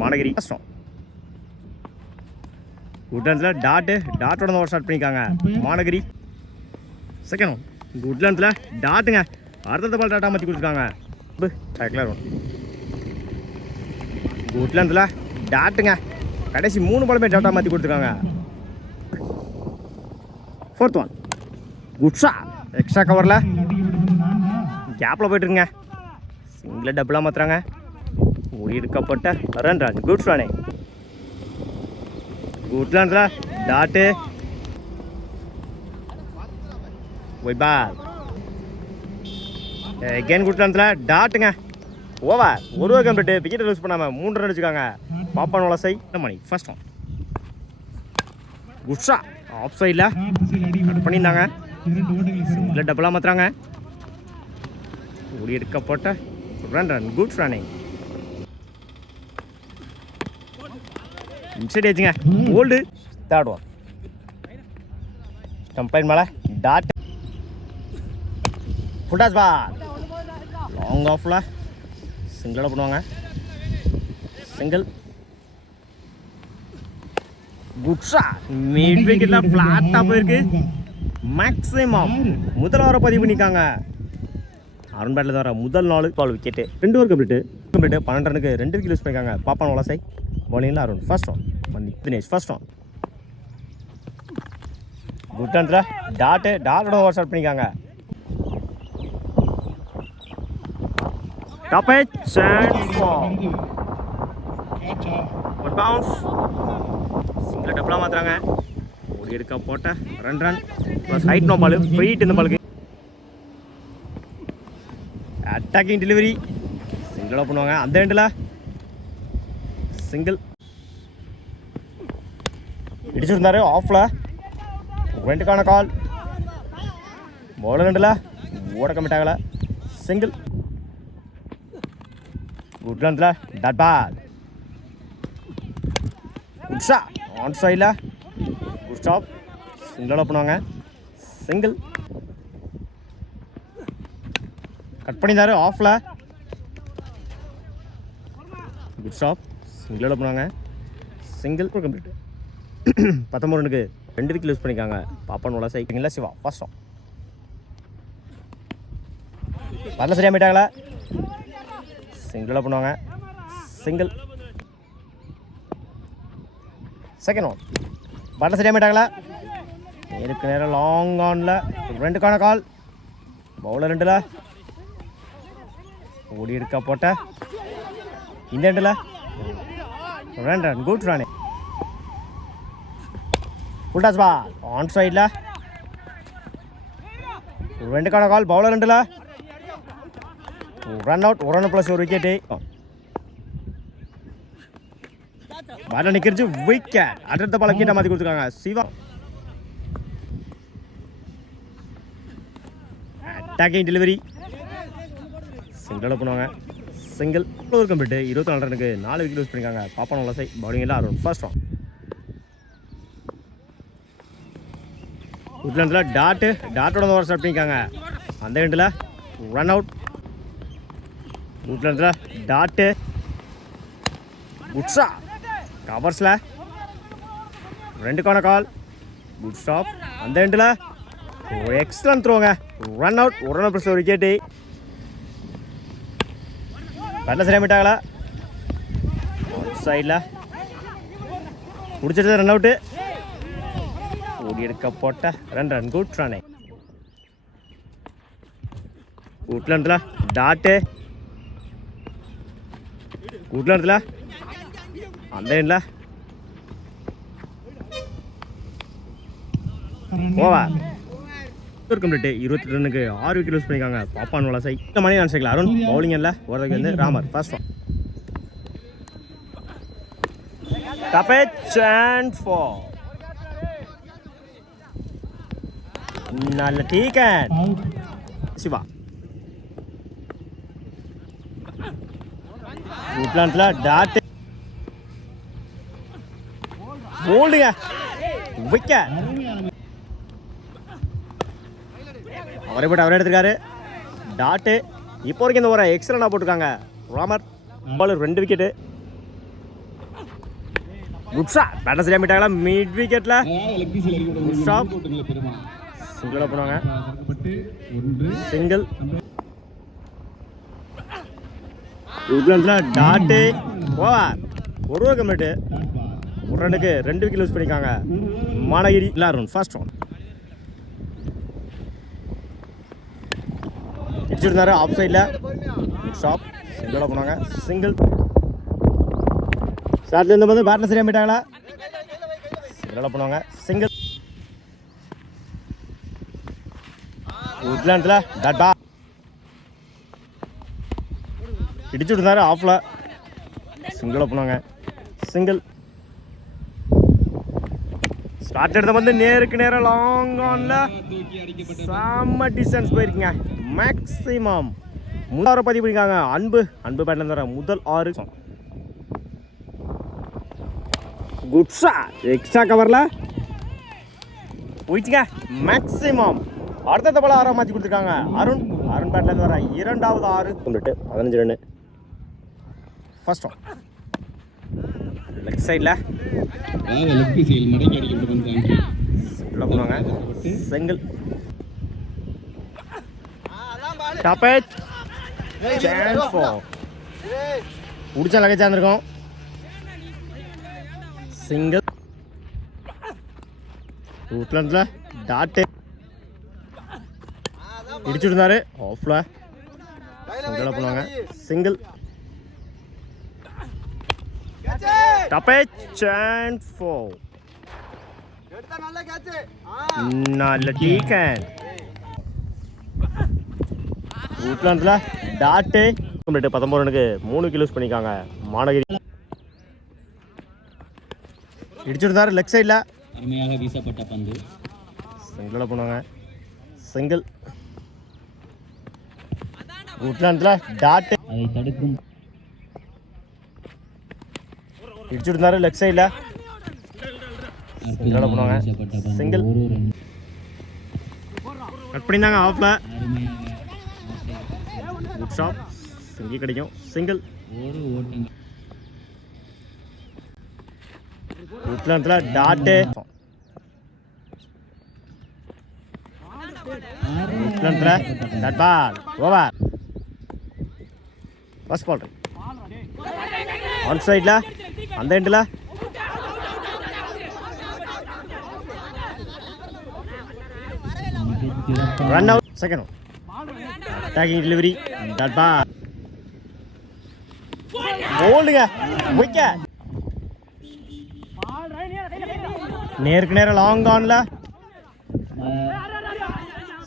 மாநகரி கஷ்டம். உட்லாண்ட்ஸில் டாட்டோட over start பண்ணியிருக்காங்க மாநகரி. செகண்ட் உட்லாண்ட்ஸில் டாட்டுங்க அடுத்த பால் டாட்டா மாற்றி கொடுத்துருக்காங்க. உட்லாண்ட்ஸில் டாட்டுங்க கடைசி 3 பாலுமே டாட்டா மாற்றி கொடுத்துருக்காங்க. ஃபோர்த் ஒன் குட்ஸா எக்ஸ்ட்ரா கவரில் கேப்பில் போய்ட்டுருங்க. சிங்கில் டபுளாக மாற்றுறாங்க. எடுக்கப்பட்ட ரன் குட் ரானே. உட்லாண்ட்ஸில் டாட்டு ஒயிட் பால் எகேன். உட்லாண்ட்ஸில் டாட்டுங்க ஓவர் ஒரு கம்ப்ளீட்டு. விக்கெட்டை லூஸ் பண்ணாமல் 3 ரன் அடிச்சுக்காங்க. Pappan Valasai Mani first one. குட்ஸா ஆஃப் சைடில் கட் பண்ணியிருந்தாங்க. சிங்கில் டபுளாக மாற்றுறாங்க. எடுக்கப்பட்ட ரன் குட் ரானே. இன்சைட் ஏச்சுங்க ஓல்டு. தேர்ட் ஒன் கம்பைன் மேலே டாட் ஃபுட்டாஸ் பால் லாங் ஆஃபில் சிங்கிளோட பண்ணுவாங்க. சிங்கிள் குட்ஸா மிட் விக்கெட்டில் ஃப்ளாட்டாக போயிருக்கு. மேக்ஸிமம் முதல் ஓவரை பதிவு பண்ணியிருக்காங்க. அருண் பேட்டில் தவிர முதல் 4 பால் விக்கெட்டு. 2 ஓவர் கம்ப்ளீட்டு 12 ரனுக்கு 2 விக்கெட் யூஸ் பண்ணியிருக்காங்க. பாப்பான் வலசை பவுலிங்கில் Arun first one. Dinesh first one. குட்லாண்ட்ஸில் டாட்டோட ஓவர் ஸ்டார்ட் பண்ணியிருக்காங்க. Top edge and four one bounce. Single டபுளாக மாற்றுறாங்க. ஓடி எடுக்க போட்ட run plus height no ball free hit. இந்த பாலுக்கு அட்டாக்கிங் டெலிவரி சிங்கிளாக பண்ணுவாங்க. அந்த எண்டில் சிங்கிள் இடிச்சிருந்தாரு ஆஃபில். 2க்கான கால். பவுலர் ரெண்டில் ஓட கமிட் ஆகலை. சிங்கிள் குட்லாண்ட்ஸில் டாட் பால். குட்ஸா ஆன் சைடில் குட் ஸ்டாப் சிங்கிளோட பண்ணுவாங்க. சிங்கிள் கட் பண்ணியிருந்தாரு ஆஃபில். குட் ஸ்டாப் சிங்கிளோட பண்ணுவாங்க. Single complete. 19 ரனுக்கு 2 விக்கெட் யூஸ் பண்ணியிருக்காங்க. பாப்பான் வலசை இல்லை சிவா ஃபர்ஸ்ட் ஒன். வரல சரியாக மீட்டாங்களா. சிங்கிளாக பண்ணுவாங்க. Single second one. வரல சரியாக மீட்டாங்களா. நேருக்கு நேரம் லாங் ஆனில் 2க்கான கால். பவுலர் 2ல் ஓடி எடுக்க போட்ட இந்த எண்டில் ரன் குட் ரானே. ஃபுல்டாஸ் பால் ஆன் சைடில் 2க்கான கால். பவுலர் 2ல் run out. 1 run plus 1 wicket. பால நிற்கிறது விக்கெட். அடுத்த பால் விக்கெட்டை மாற்றி கொடுத்துருக்காங்க. சிவா அட்டாக்கிங் டெலிவரி சிங்கிளோட பண்ணுவாங்க. சிங்கிள் ஒரு கம்ப்ளீட்டு. 24 ரனுக்கு 4 விக்கெட் யூஸ் பண்ணியிருக்காங்க. பாப்பான் வலசை பவுலிங்கில் அருண் ஃபர்ஸ்ட் ஒன். உட்லாண்ட்ஸில் டாட்டோட ஓவர் ஸ்டார்ட் பண்ணியிருக்காங்க. அந்த எண்டில் ரன் அவுட். உட்லாண்ட்ஸில் டாட்டு குட்ஸா கவர்ஸில் 2க்கான கால். குட் ஸ்டாப் அந்த எண்டில் எக்ஸலன்ட் த்ரோங்க. Run out. 1 run plus 1 wicket. பேட்டில் சரியாக மீட்டாங்களா. சைடில் பிடிச்சிட்டு ரன் அவுட்டு. ஓடி எடுக்க போட்ட ரன் குட் ரானே. உட்லாண்ட்ஸில் டாட்டு உட்லாண்ட்ஸில் அந்த எண்டில் ஓவர் ஒரு கம்ப்ளீட்டு. 28 ரனுக்கு 6 விக்கெட் யூஸ் பண்ணியிருக்காங்க. பாப்பான் வலசை இந்த மணி நான் சேர்க்கல. அருண் பவுலிங் இல்லை. ஓரதுக்கு வந்து Ramar first one. Top edge and four நல்ல டீக்கன் சிவா. உட்லாண்ட்ஸில் டாட் போல்டுங்க விக்கெட். அவரை போட்டு அவரே எடுத்துருக்காரு. டாட்டு இப்போ வரைக்கும் இந்த ஒரு எக்ஸ்ட்ரா போட்டிருக்காங்க. Ramar ball 2 wicket. Good shot. Batter சரியா மீட்டாங்களா மிட் விக்கெட்ல. Good shot. சிங்கிள் பண்ணுவாங்க. சிங்கிள். உட்லண்ட்ல டாட். ஓவர். ஒரு ஓவர் கம்ப்ளீட். ஒரு ரன்னுக்கு 2 விக்கெட் லூஸ் பண்ணிருக்காங்க மானகிரி. எல்லாரும் ஃபர்ஸ்ட் ரவுண்ட் அடிச்சிருந்தாரு ஆஃப் சைடில். ஸ்டாப். சிங்கிள் பண்ணுவாங்க. சிங்கிள். ஷாட்ல இருந்து வந்து பேட்டில் சரியாக போயிட்டாங்களா. சிங்கிள் பண்ணுவாங்க. சிங்கிள். உட்லாண்டில் டாட் பா இடிச்சு விட்டுருந்தாரு ஆஃப்ல. சிங்கிள் பண்ணுவாங்க. சிங்கிள். ஸ்டார்ட் எடுத்த வந்து நேருக்கு நேரம் லாங் ஆன்ல செம்ம டிஸ்டன்ஸ் போயிருக்குங்க. மேக்ஸிமம் முதல் பதிவு பண்ணியிருக்காங்க. அன்பு பேட்டில் தர முதல் 6. Good shot. எக்ஸ்ட்ரா கவரில் போயிடுச்சுங்க. மேக்ஸிமம் அடுத்த போல 6 மாற்றி கொடுத்துருக்காங்க. அருண் பேட்டில் வர இரண்டாவது 6 கொண்டுட்டு 15 ரன்னு. ஃபர்ஸ்ட் ரவுண்ட் லெஃப்ட் சைடில் பண்ணுவாங்க. Single. Top edge. Chance for பிடிச்சா லகேஜா இருந்திருக்கும். சிங்கிள். உட்லண்ட்ல டாட் இடிச்சுட்டு இருந்தாரு ஆஃப்ல. சிங்கிள் பண்ணுவாங்க. Single. Top edge. Chance for நல்ல டீக்கன். உட்லாண்ட்ல டாட்டு 19 ரனுக்கு 3 விக்கெட் லூஸ் பண்ணிருக்காங்க மானகிரி. இடிச்சிருந்தாரு லெக் சைடில். அருமையாக வீசப்பட்ட பந்து. சிங்கிள் பண்ணுவாங்க. சிங்கிள். உட்லாண்ட்ல டாட்டு அதை தடுக்கும். இடிச்சிருந்தாரு லெக் சைடில். சிங்கிள் பண்ணுவாங்க. சிங்கிள். கட் பண்ணியிருந்தாங்க ஆஃப்ல. Good shot. சிங்கிள் கிடைக்கும். சிங்கிள். உட்லண்ட்ல டாட்டு. உட்லண்ட்ல dot ball. Over. First ball on சைடில் அந்த எண்டில். Run out. Second attacking delivery. Dot ball. போல்டுங்க. விக்கெட். நேருக்கு நேரம் லாங் ஆன்ல.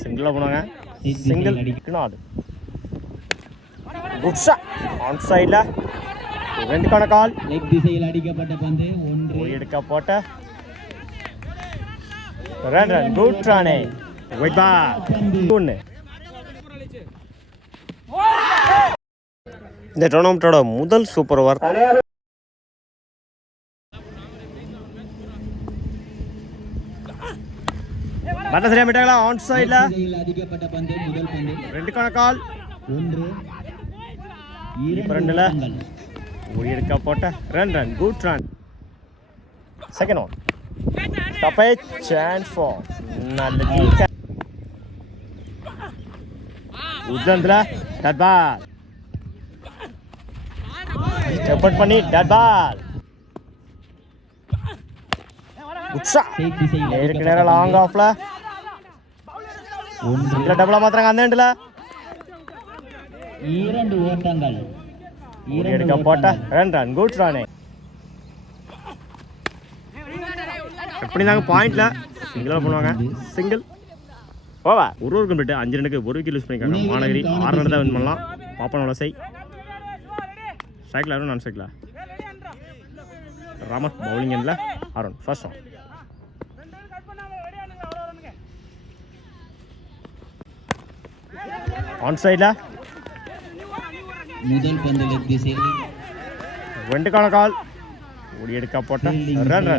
சிங்கிள் பண்ணுவாங்க. சிங்கிள். நாட். Good shot. ஆன் சைடில் 2 கால். லெக் திசையில் அடிக்கப்பட்ட பந்து. 1 எடுக்கப்பட்ட ரன். குட் ரானே. Wide ball. 1. இந்த டோர்னமெண்ட்டோட முதல் சூப்பர் ஓவர். பட்ட சரியா விட்டாங்களா ஆன் சைடில். அதிகப்பட்ட பந்து. முதல் பந்து. 2 கால். 1 2ல ஒரு எடுக்கப்பட்ட run. Good run. Second one. Top edge. Chance for நல்ல டீக்கன். உட்லண்ட்ல டாட் பால். ஸ்டெப் அவுட் பண்ணி டாட் பால். Good shot. நேருக்கு நேரம் லாங் ஆஃப்ல. சிங்கிள் டபுளா மாத்துறாங்க அந்த எண்டில். 2 ஓட்டங்கள். எடுக்கப்பட்ட ரன். குட் ரானே. கட் பண்ணிதாங்க பாயிண்ட்ல. சிங்கிள் பண்ணுவாங்க. சிங்கிள். ஓவா. ஒரு கம்ப்ளீட். 5 ரனுக்கு 1 விக்கெட் லூஸ் பண்ணிருக்காங்க மானகிரி. 6 ரன் தான் வின் பண்ணலாம். பாப்பா வலசை. ஸ்ட்ரைக்ல நான் ஸ்ட்ரைக்ல ராமன் பவுலிங் எண்ட்ல ஆரன். ஃபர்ஸ்ட் ரவுண்ட் ஆன் சைடில் முதல் பந்து லெக் திசையில் 2 கால். ஓடி எடுக்கப்பட்ட ரன்.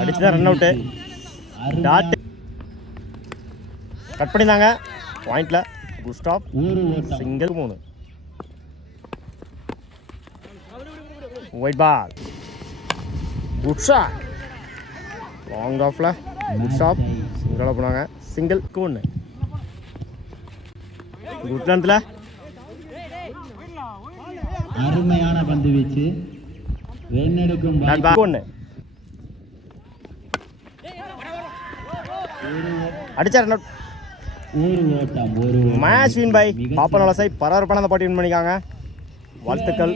அடிச்சுதான் ரன் அவுட்டு. டாட் கட் பண்ணியிருந்தாங்க பாயிண்ட்ல. Good stop. Single. 3. Wide ball good shot long ஆஃப்ல குட் ஷாட் சிங்கிளாக போனாங்க சிங்கிள் ஒன்று குட் லென்த்தில் அருமையான பந்து வீச்சு வெண்ணெடுக்கும் வாய்ப்பு. ஒன்று அடிச்சார் ஒரு ஓட்டம் ஒரு மேட்ச் வின் பை பாப்பா நலசை பரபரப்பான அந்த போட்டி வின் பண்ணிக்காங்க வாழ்த்துக்கள்